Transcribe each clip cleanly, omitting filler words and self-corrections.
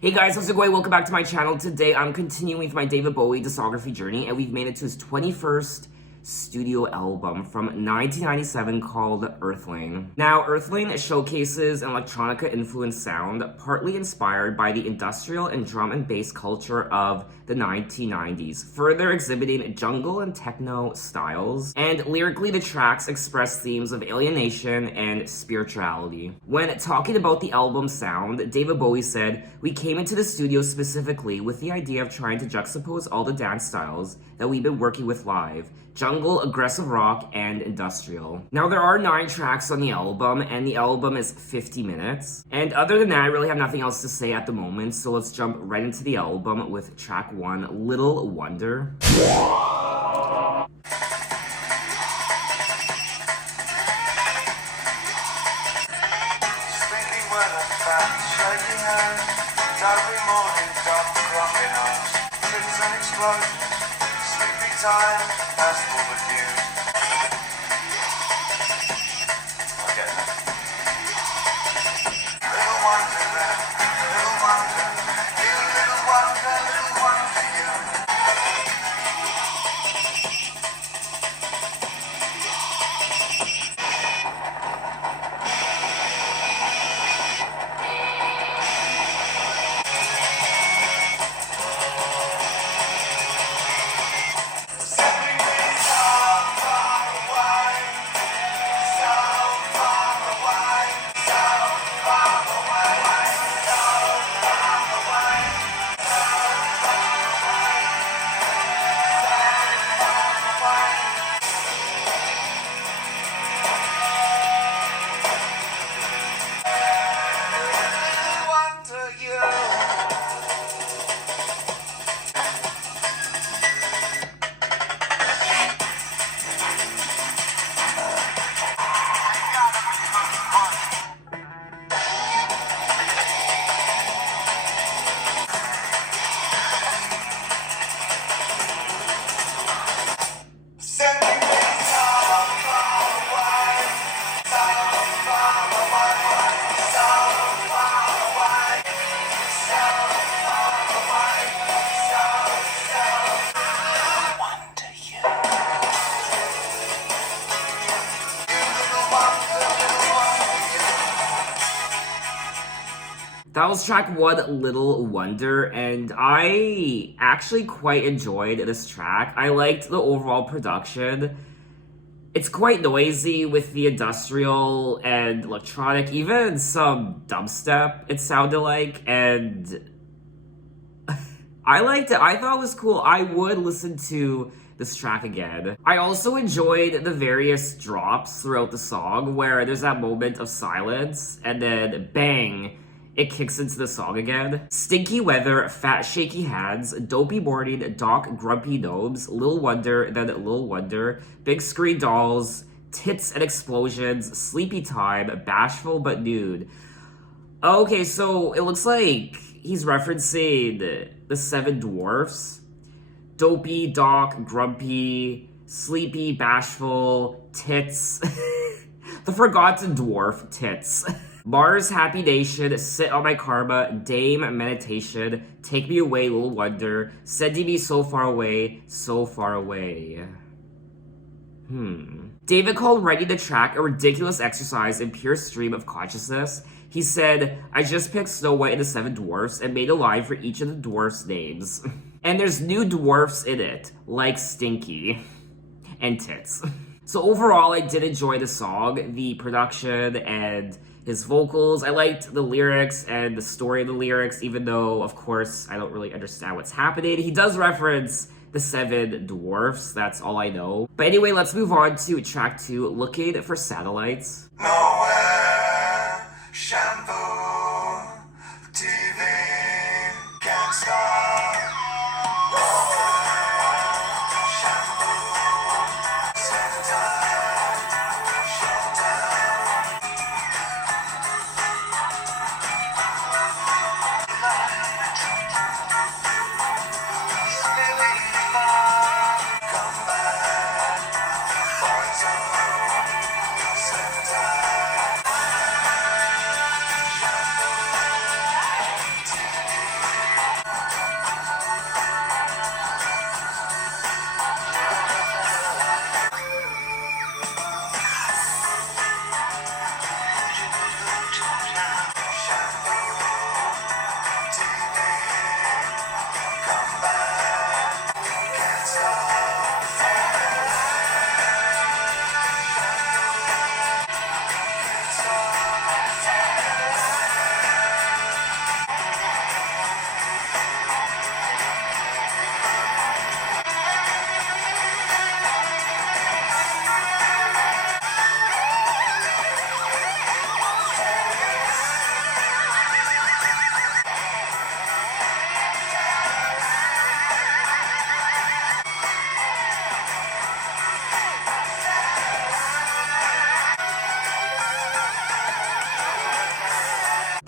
Hey guys, how's it going? Welcome back to my channel. Today I'm continuing with my David Bowie discography journey, and we've made it to his 21st studio album from 1997 called Earthling. Now, Earthling showcases an electronica-influenced sound, partly inspired by the industrial and drum and bass culture of the 1990s, further exhibiting jungle and techno styles, and lyrically the tracks express themes of alienation and spirituality. When talking about the album's sound, David Bowie said, "We came into the studio specifically with the idea of trying to juxtapose all the dance styles that we've been working with live, jungle, aggressive rock, and industrial." Now, there are 9 tracks on the album, and the album is 50 minutes. And other than that, I really have nothing else to say at the moment, so let's jump right into the album with track 1, Little Wonder. Every morning, dark clocking hours, trips and explosions, sleepy time, fast forward news. Okay. Little wonder there, little wonder, you little wonder you. That was track 1, Little Wonder, and I actually quite enjoyed this track. I liked the overall production. It's quite noisy with the industrial and electronic, even some dubstep, it sounded like, and I liked it. I thought it was cool. I would listen to this track again. I also enjoyed the various drops throughout the song where there's that moment of silence and then bang, it kicks into the song again. Stinky weather, fat shaky hands, dopey morning, Doc grumpy gnomes, Lil Wonder, then Lil Wonder, big screen dolls, tits and explosions, sleepy time, bashful but nude. Okay, so it looks like he's referencing the 7 dwarfs. Dopey, Doc, grumpy, sleepy, bashful, tits. The forgotten dwarf, tits. Mars, Happy Nation, Sit on My Karma, Dame, Meditation, Take Me Away, Little Wonder, Sending Me So Far Away, So Far Away. David called writing the track a ridiculous exercise in pure stream of consciousness. He said, "I just picked Snow White and the 7 dwarfs and made a line for each of the dwarfs' names. And there's new dwarfs in it, like Stinky and Tits." So overall, I did enjoy the song, the production, and his vocals. I liked the lyrics and the story of the lyrics, even though, of course, I don't really understand what's happening. He does reference the 7 dwarfs, that's all I know. But anyway, let's move on to track 2, Looking for Satellites. Nowhere, shampoo, TV, can't stop. Come back, boys,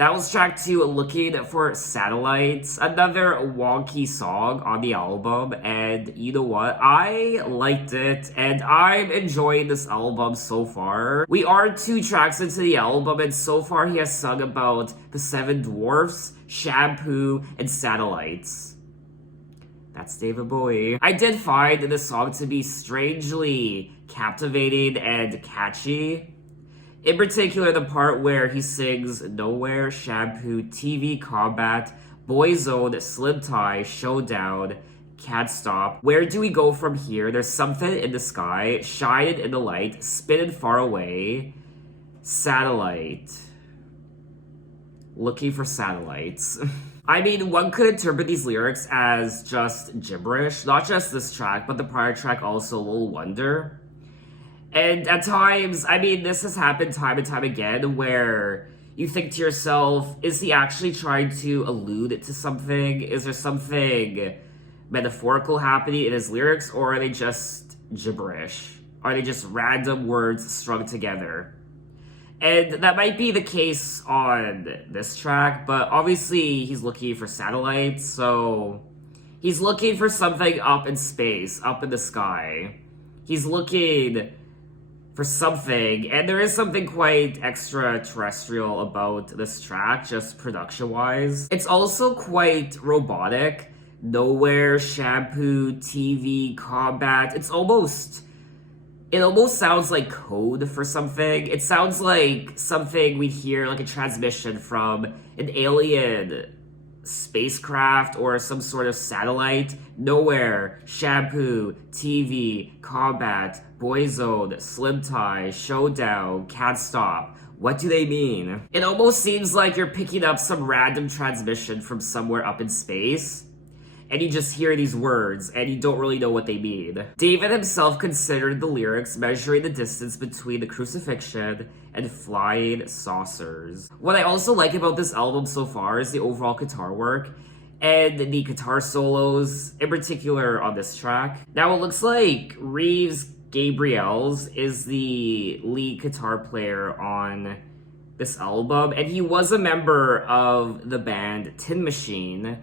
That was track 2, Looking for Satellites, another wonky song on the album, and you know what? I liked it, and I'm enjoying this album so far. We are 2 tracks into the album, and so far he has sung about the 7 dwarfs, shampoo, and satellites. That's David Bowie. I did find this song to be strangely captivating and catchy. In particular, the part where he sings Nowhere, Shampoo, TV, Combat, Boyzone, Slim Tie, Showdown, Can't Stop. Where do we go from here? There's something in the sky, shining in the light, spinning far away. Satellite. Looking for satellites. I mean, one could interpret these lyrics as just gibberish. Not just this track, but the prior track also, Little Wonder. And at times, I mean, this has happened time and time again where you think to yourself, is he actually trying to allude to something? Is there something metaphorical happening in his lyrics, or are they just gibberish? Are they just random words strung together? And that might be the case on this track, but obviously he's looking for satellites, so he's looking for something up in space, up in the sky. He's looking for something, and there is something quite extraterrestrial about this track, just production-wise. It's also quite robotic. Nowhere, shampoo, TV, combat. It almost sounds like code for something. It sounds like something we'd hear, like a transmission from an alien spacecraft or some sort of satellite. Nowhere, shampoo, TV, combat, Boyzone, Slim Tie, Showdown, Can't Stop. What do they mean? It almost seems like you're picking up some random transmission from somewhere up in space, and you just hear these words, and you don't really know what they mean. David himself considered the lyrics measuring the distance between the crucifixion and flying saucers. What I also like about this album so far is the overall guitar work, and the guitar solos, in particular on this track. Now, it looks like Reeves Gabriels is the lead guitar player on this album, and he was a member of the band Tin Machine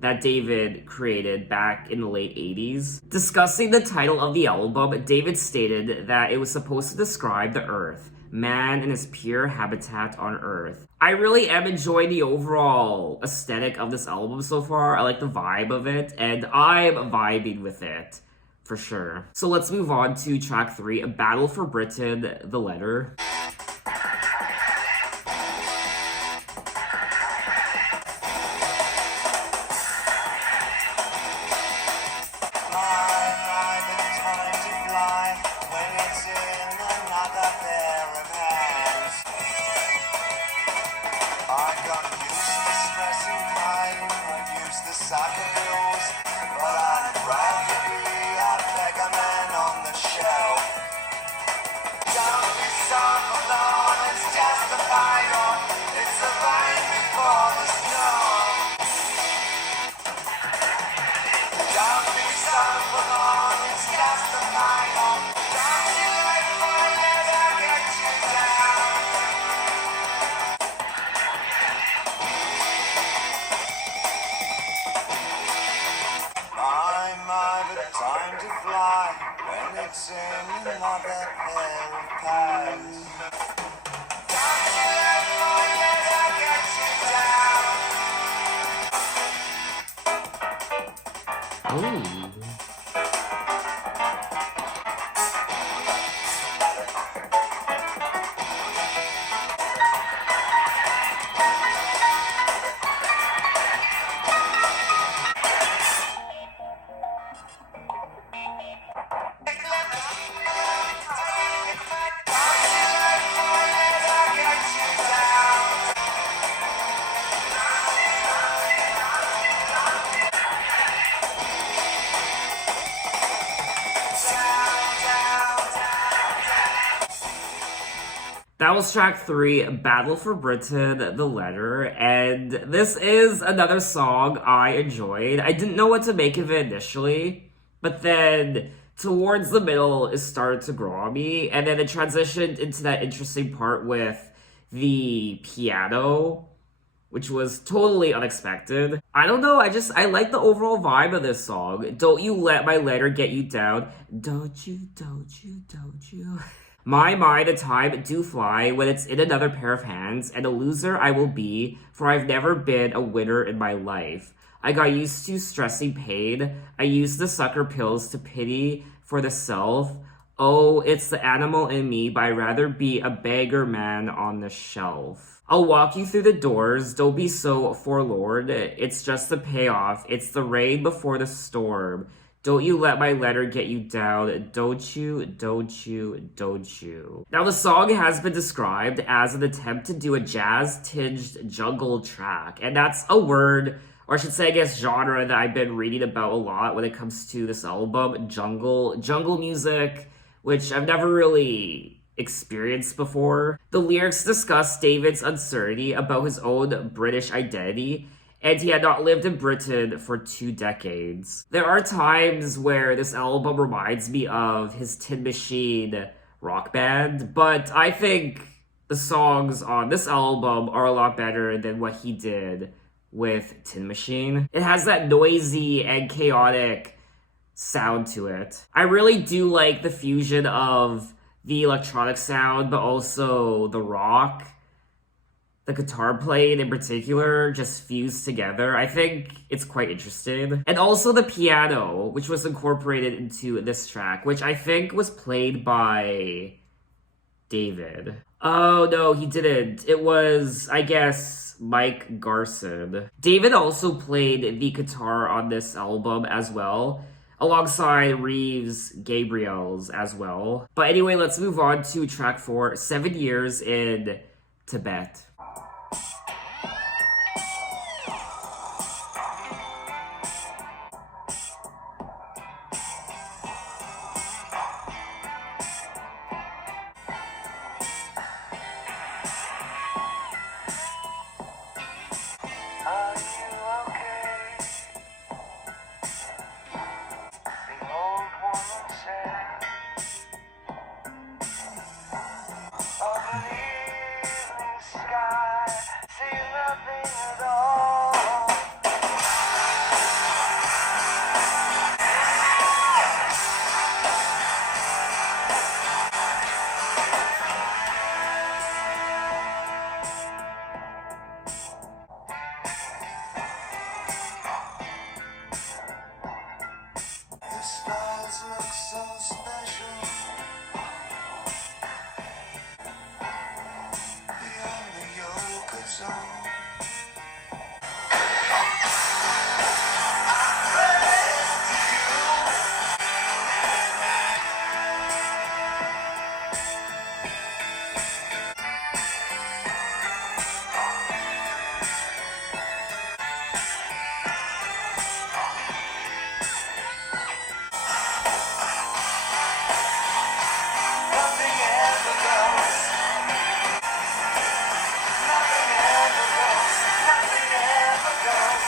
that David created back in the late 80s. Discussing the title of the album, David stated that it was supposed to describe the Earth, man in his pure habitat on Earth. I really am enjoying the overall aesthetic of this album so far. I like the vibe of it, and I'm vibing with it, for sure. So let's move on to track 3, A Battle for Britain, The Letter. That was track 3, Battle for Britain, The Letter, and this is another song I enjoyed. I didn't know what to make of it initially, but then towards the middle it started to grow on me, and then it transitioned into that interesting part with the piano which was totally unexpected. I don't know, I like the overall vibe of this song. Don't you let my letter get you down. Don't you, don't you, don't you. My, the time do fly when it's in another pair of hands, and a loser I will be, for I've never been a winner in my life. I got used to stressing pain. I used the sucker pills to pity for the self. Oh, it's the animal in me, but I'd rather be a beggar man on the shelf. I'll walk you through the doors, don't be so forlorn. It's just the payoff, it's the rain before the storm. Don't you let my letter get you down. Don't you, don't you, don't you. Now, the song has been described as an attempt to do a jazz-tinged jungle track. And that's a word, or I should say, I guess, genre that I've been reading about a lot when it comes to this album. Jungle music, which I've never really experienced before. The lyrics discuss David's uncertainty about his own British identity, and he had not lived in Britain for 2 decades. There are times where this album reminds me of his Tin Machine rock band, but I think the songs on this album are a lot better than what he did with Tin Machine. It has that noisy and chaotic sound to it. I really do like the fusion of the electronic sound, but also the rock. The guitar playing in particular just fused together. I think it's quite interesting. And also the piano, which was incorporated into this track, which I think was played by David. Oh, no, he didn't. It was, I guess, Mike Garson. David also played the guitar on this album as well, alongside Reeves Gabriel's as well. But anyway, let's move on to track 4, 7 Years in Tibet. Are you okay? The old woman said, of an evening sky, see nothing at all. The stars look so special beyond the yoke of song. Nothing ever goes. Nothing ever goes. Nothing ever goes.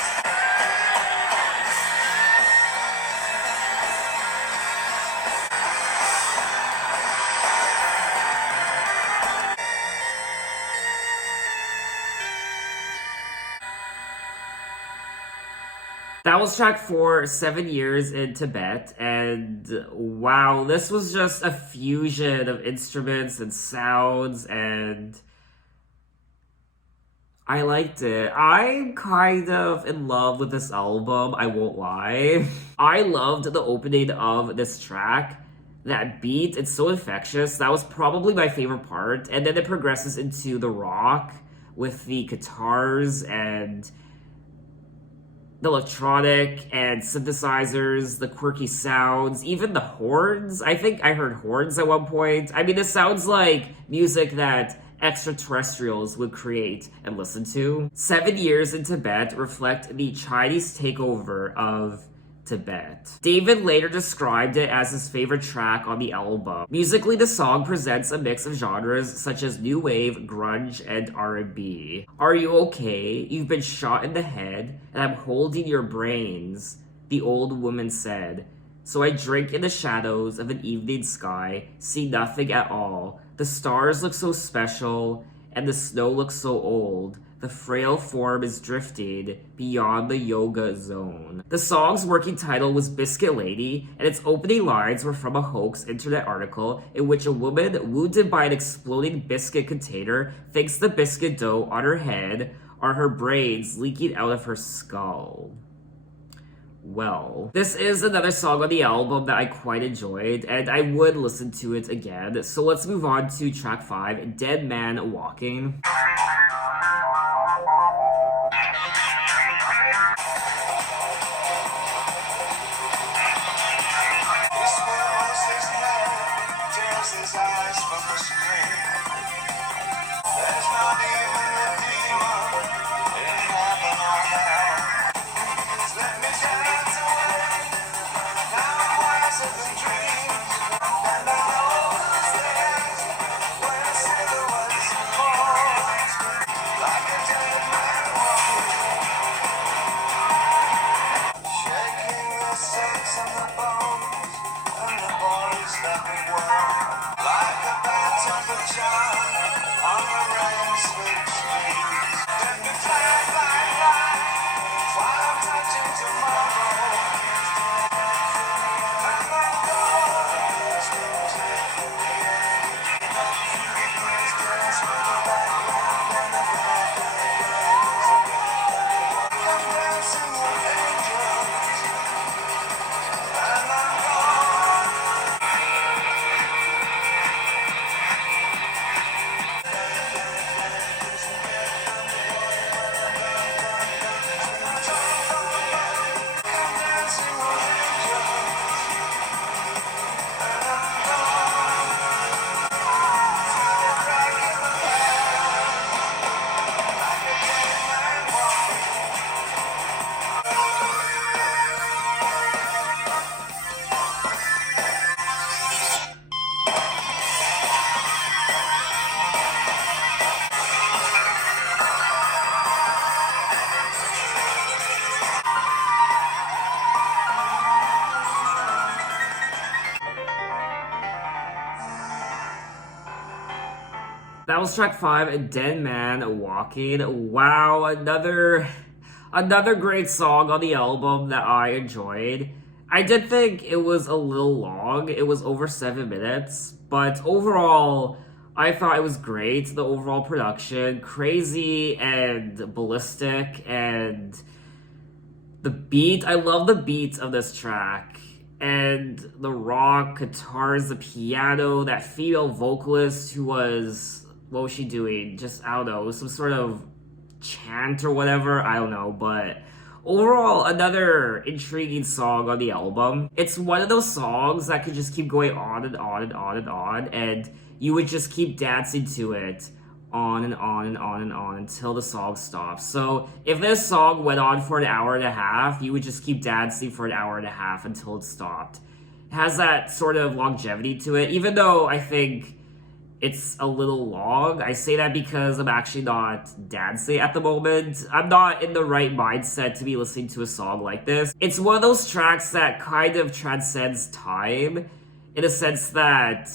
That was track 4, 7 Years in Tibet, and wow, this was just a fusion of instruments and sounds, and I liked it. I'm kind of in love with this album, I won't lie. I loved the opening of this track. That beat, it's so infectious. That was probably my favorite part, and then it progresses into the rock with the guitars and the electronic and synthesizers, the quirky sounds, even the horns. I think I heard horns at one point. I mean, this sounds like music that extraterrestrials would create and listen to. 7 Years in Tibet reflect the Chinese takeover of Tibet. David later described it as his favorite track on the album. Musically, the song presents a mix of genres such as new wave, grunge, and R&B. Are you okay? You've been shot in the head, and I'm holding your brains, the old woman said. So I drink in the shadows of an evening sky, see nothing at all. The stars look so special, and the snow looks so old. The frail form is drifted beyond the yoga zone. The song's working title was Biscuit Lady, and its opening lines were from a hoax internet article in which a woman wounded by an exploding biscuit container thinks the biscuit dough on her head are her brains leaking out of her skull. Well, this is another song on the album that I quite enjoyed, and I would listen to it again. So let's move on to track 5, Dead Man Walking. His eyes from the screen. There's not even a demon in heaven or hell. Let me dance away. Now I'm wiser than dreams. And I know those days when I say the words fall like a dead man walking. Shaking the sense and the bones and the bodies that we were. Like a bad tempered child on the rain-swept streets. Let me fly, fly, fly, while I'm touching tomorrow. And I'm gone. Please dance with the background and the black days. I'm dancing with angels. And I'm gone. That was track 5, Dead Man Walking. Wow, another great song on the album that I enjoyed. I did think it was a little long. It was over 7 minutes, but overall, I thought it was great. The overall production, crazy and ballistic, and the beat. I love the beat of this track. And the rock, guitars, the piano, that female vocalist who was, what was she doing? Just, I don't know, some sort of chant or whatever. I don't know, but overall, another intriguing song on the album. It's one of those songs that could just keep going on and on and on and on, and you would just keep dancing to it on and on and on and on until the song stops. So if this song went on for an hour and a half, you would just keep dancing for an hour and a half until it stopped. It has that sort of longevity to it, even though I think it's a little long. I say that because I'm actually not dancing at the moment. I'm not in the right mindset to be listening to a song like this. It's one of those tracks that kind of transcends time, in a sense that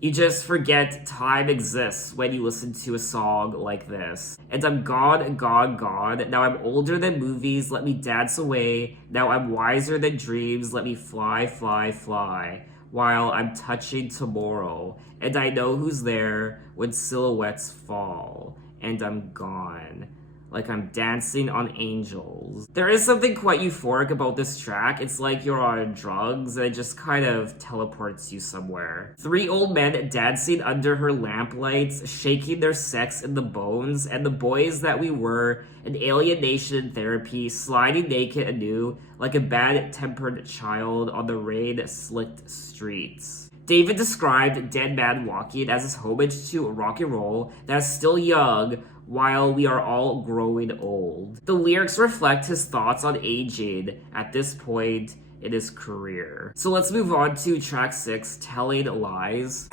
you just forget time exists when you listen to a song like this. And I'm gone, gone, gone. Now I'm older than movies, let me dance away. Now I'm wiser than dreams, let me fly, fly, fly. While I'm touching tomorrow. And I know who's there when silhouettes fall. And I'm gone. Like I'm dancing on angels. There is something quite euphoric about this track. It's like you're on drugs and it just kind of teleports you somewhere. 3 old men dancing under her lamplights, shaking their sex in the bones, and the boys that we were, an alienation in therapy, sliding naked anew like a bad-tempered child on the rain-slicked streets. David described Dead Man Walking as his homage to rock and roll that is still young while we are all growing old. The lyrics reflect his thoughts on aging at this point in his career. So let's move on to track 6, Telly Lies.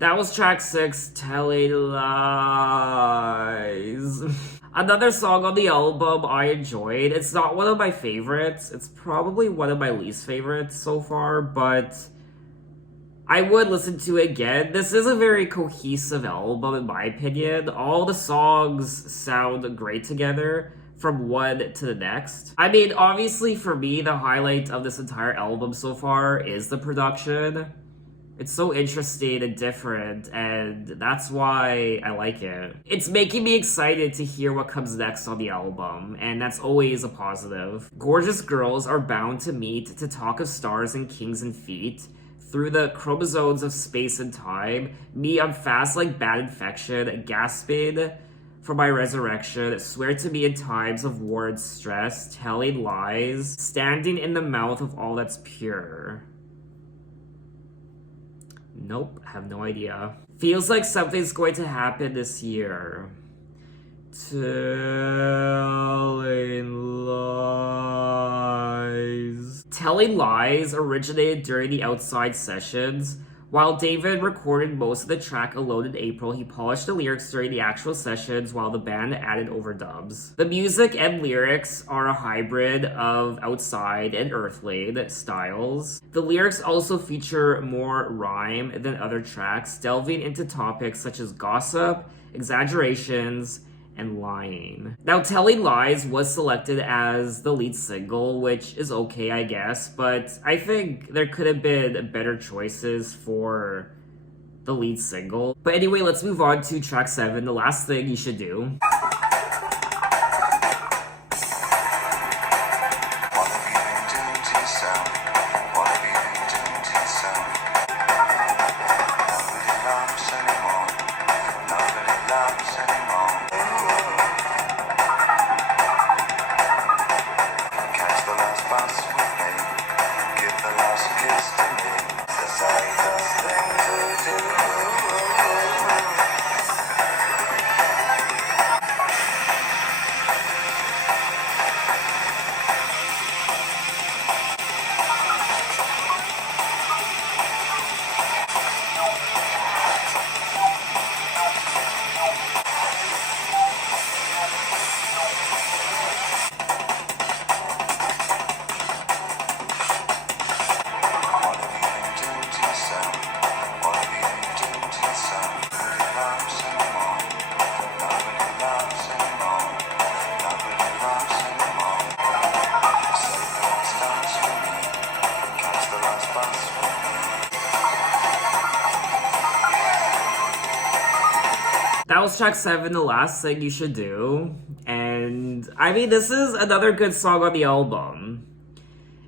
That was track 6, Telly Lies. Another song on the album I enjoyed. It's not one of my favorites. It's probably one of my least favorites so far, but I would listen to it again. This is a very cohesive album in my opinion. All the songs sound great together from one to the next. I mean, obviously for me, the highlight of this entire album so far is the production. It's so interesting and different, and that's why I like it. It's making me excited to hear what comes next on the album, and that's always a positive. Gorgeous girls are bound to meet to talk of stars and kings and feet. Through the chromosomes of space and time, me, I'm fast like bad infection, gasping for my resurrection, swear to me in times of war and stress, telling lies, standing in the mouth of all that's pure. Nope, have no idea. Feels like something's going to happen this year. Telling Lies. Telling Lies originated during the outside sessions. While David recorded most of the track alone in April, he polished the lyrics during the actual sessions while the band added overdubs. The music and lyrics are a hybrid of Outside and Earthling styles. The lyrics also feature more rhyme than other tracks, delving into topics such as gossip, exaggerations, and lying. Now, Telling Lies was selected as the lead single, which is okay, I guess, but I think there could have been better choices for the lead single. But anyway, let's move on to track 7, The Last Thing You Should Do. That was track 7, The Last Thing You Should Do. And I mean, this is another good song on the album.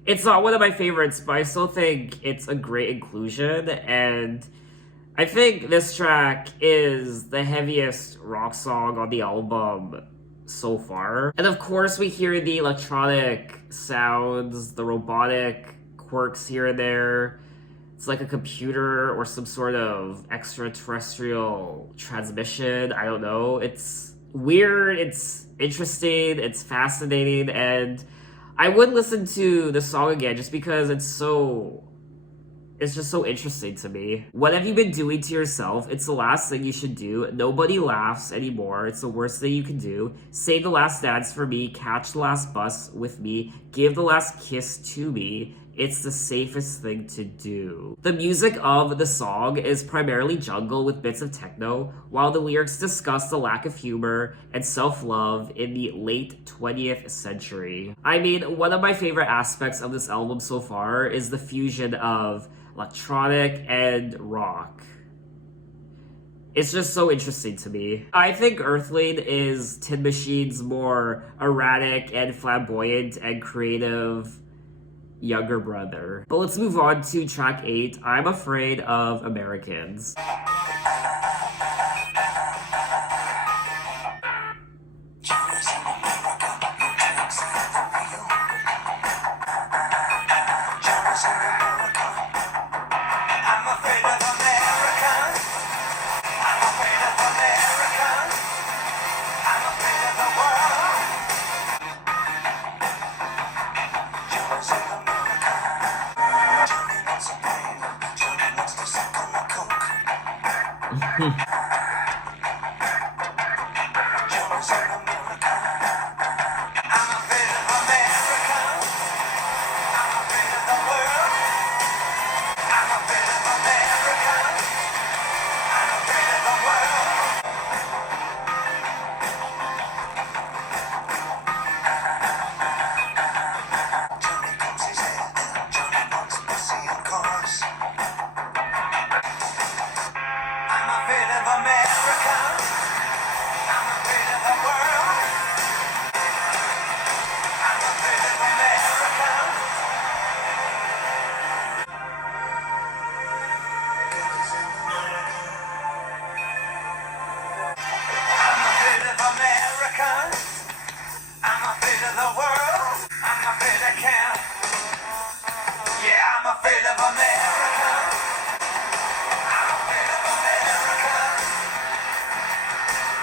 It's not one of my favorites, but I still think it's a great inclusion. And I think this track is the heaviest rock song on the album so far. And of course, we hear the electronic sounds, the robotic quirks here and there. It's like a computer or some sort of extraterrestrial transmission. I don't know. It's weird, it's interesting, it's fascinating, and I would listen to the song again just because it's just so interesting to me. What have you been doing to yourself? It's the last thing you should do. Nobody laughs anymore. It's the worst thing you can do. Save the last dance for me. Catch the last bus with me. Give the last kiss to me. It's the safest thing to do. The music of the song is primarily jungle with bits of techno, while the lyrics discuss the lack of humor and self-love in the late 20th century. I mean, one of my favorite aspects of this album so far is the fusion of electronic and rock. It's just so interesting to me. I think Earthling is Tin Machine's more erratic and flamboyant and creative younger brother. But let's move on to track 8, I'm Afraid of Americans. afraid of America. I'm afraid of America. I'm afraid of the world. Johnny's in America. Johnny wants some pain. Johnny wants to suck on the coke. Johnny's in America. I'm afraid of America. I'm afraid of the world. I'm afraid of America. I'm afraid of the world. Johnny combs his hair. Johnny wants pussy and cars. I'm afraid of America. I'm afraid of the world. I'm afraid of America. God is in America. I'm afraid of America. I'm afraid of the world. I'm afraid I can't. Yeah, I'm afraid of America. I'm afraid of America.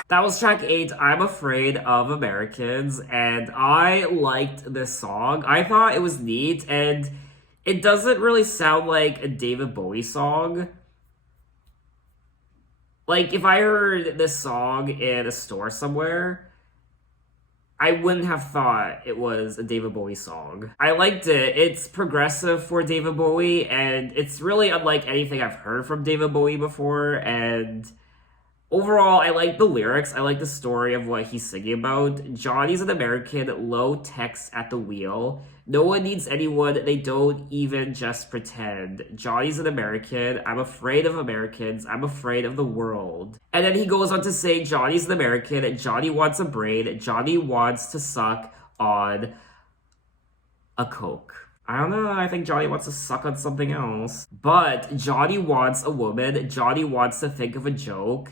That was track 8, I'm Afraid of Americans, and I liked this song. I thought it was neat, and it doesn't really sound like a David Bowie song. Like, if I heard this song in a store somewhere, I wouldn't have thought it was a David Bowie song. I liked it. It's progressive for David Bowie, and it's really unlike anything I've heard from David Bowie before, and overall, I like the lyrics. I like the story of what he's singing about. Johnny's an American, low text at the wheel. No one needs anyone, they don't even just pretend. Johnny's an American, I'm afraid of Americans, I'm afraid of the world. And then he goes on to say, Johnny's an American, Johnny wants a brain, Johnny wants to suck on a Coke. I don't know, I think Johnny wants to suck on something else. But Johnny wants a woman, Johnny wants to think of a joke.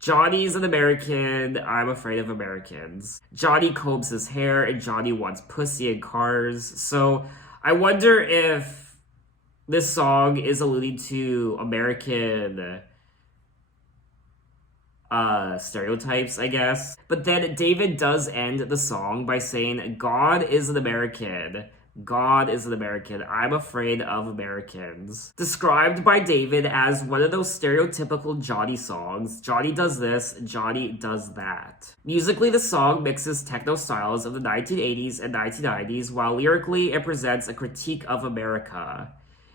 Johnny's an American, I'm afraid of Americans. Johnny combs his hair, and Johnny wants pussy and cars. So I wonder if this song is alluding to American stereotypes, I guess. But then David does end the song by saying, God is an American. God is an American. I'm afraid of Americans. Described by David as one of those stereotypical Johnny songs. Johnny does this, Johnny does that. Musically, the song mixes techno styles of the 1980s and 1990s, while lyrically it presents a critique of America,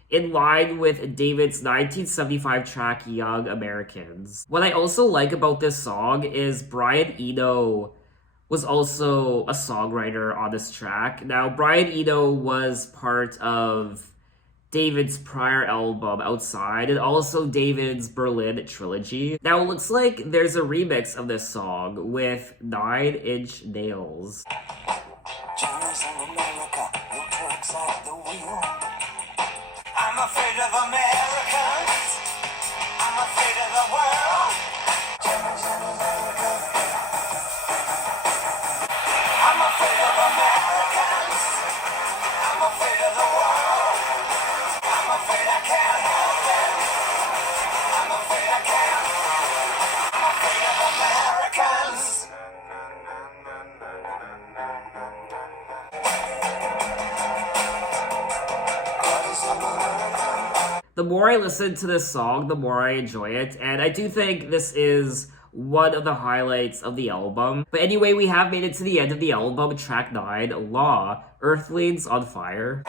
in line with David's 1975 track Young Americans. What I also like about this song is Brian Eno was also a songwriter on this track. Now, Brian Eno was part of David's prior album, Outside, and also David's Berlin trilogy. Now, it looks like there's a remix of this song with 9 Inch Nails. Johnny's in America, no tricks at the wheel. I'm afraid of Americans. I'm afraid of the world. Johnny's in America. I'm afraid of Americans. I'm afraid of the world. I'm afraid I can't help it. I'm afraid I can't. I'm afraid of Americans. God is in America. The more I listen to this song, the more I enjoy it, and I do think this is one of the highlights of the album. But anyway, we have made it to the end of the album, track 9, Law, Earthlings On Fire.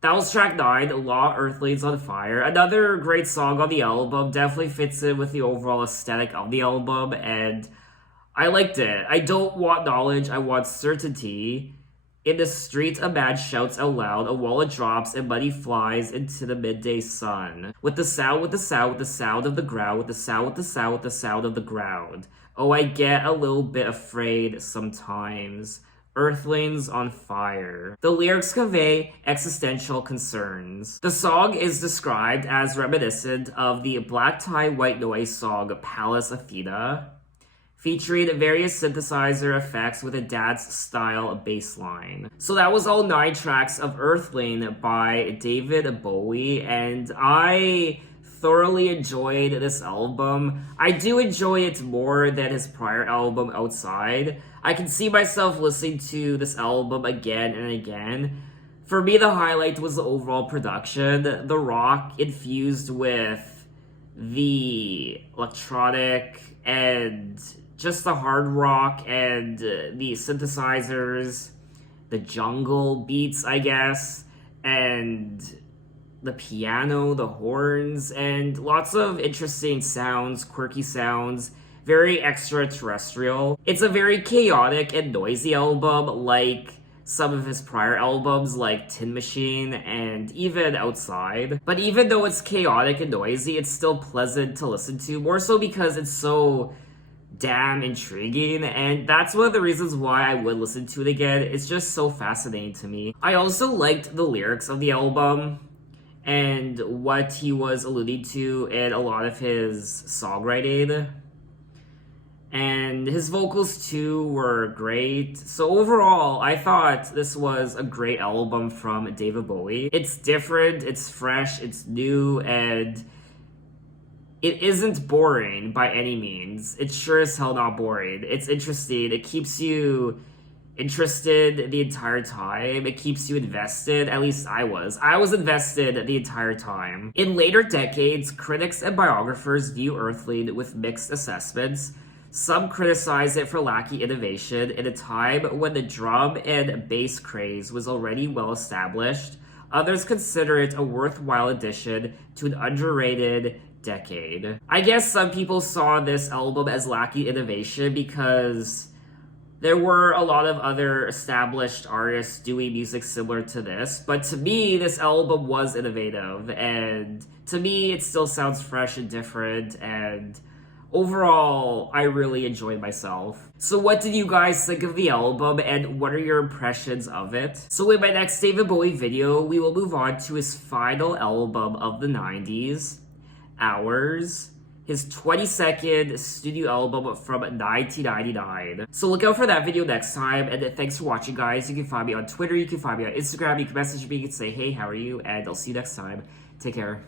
That was track 9, Law Earthlings on Fire. Another great song on the album, definitely fits in with the overall aesthetic of the album, and I liked it. I don't want knowledge, I want certainty. In the street, a man shouts out loud, a wallet drops, and money flies into the midday sun. With the sound, with the sound, with the sound of the ground, with the sound, with the sound, with the sound of the ground. Oh, I get a little bit afraid sometimes. Earthlings on Fire. The lyrics convey existential concerns. The song is described as reminiscent of the black tie white noise song Palace Athena, featuring various synthesizer effects with a dance-style bass line. So that was all 9 tracks of Earthling by David Bowie, and I thoroughly enjoyed this album. I do enjoy it more than his prior album, Outside. I can see myself listening to this album again and again. For me, the highlight was the overall production, the rock infused with the electronic and just the hard rock and the synthesizers, the jungle beats, I guess, and the piano, the horns, and lots of interesting sounds, quirky sounds, very extraterrestrial. It's a very chaotic and noisy album, like some of his prior albums, like Tin Machine and even Outside. But even though it's chaotic and noisy, it's still pleasant to listen to, more so because it's so damn intriguing, and that's one of the reasons why I would listen to it again. It's just so fascinating to me. I also liked the lyrics of the album and what he was alluding to in a lot of his songwriting. And his vocals too were great. So overall, I thought this was a great album from David Bowie. It's different, it's fresh, it's new, and it isn't boring by any means. It's sure as hell not boring. It's interesting. It keeps you interested the entire time. It keeps you invested. At least I was. I was invested the entire time. In later decades, critics and biographers view Earthling with mixed assessments. Some criticize it for lacking innovation in a time when the drum and bass craze was already well established. Others consider it a worthwhile addition to an underrated decade. I guess some people saw this album as lacking innovation because there were a lot of other established artists doing music similar to this, but to me, this album was innovative, and to me, it still sounds fresh and different, and overall, I really enjoyed myself. So what did you guys think of the album, and what are your impressions of it? So in my next David Bowie video, we will move on to his final album of the 90s, Hours, his 22nd studio album from 1999. So look out for that video next time, and thanks for watching, guys. You can find me on Twitter, you can find me on Instagram, you can message me, you can say, hey, how are you? And I'll see you next time. Take care.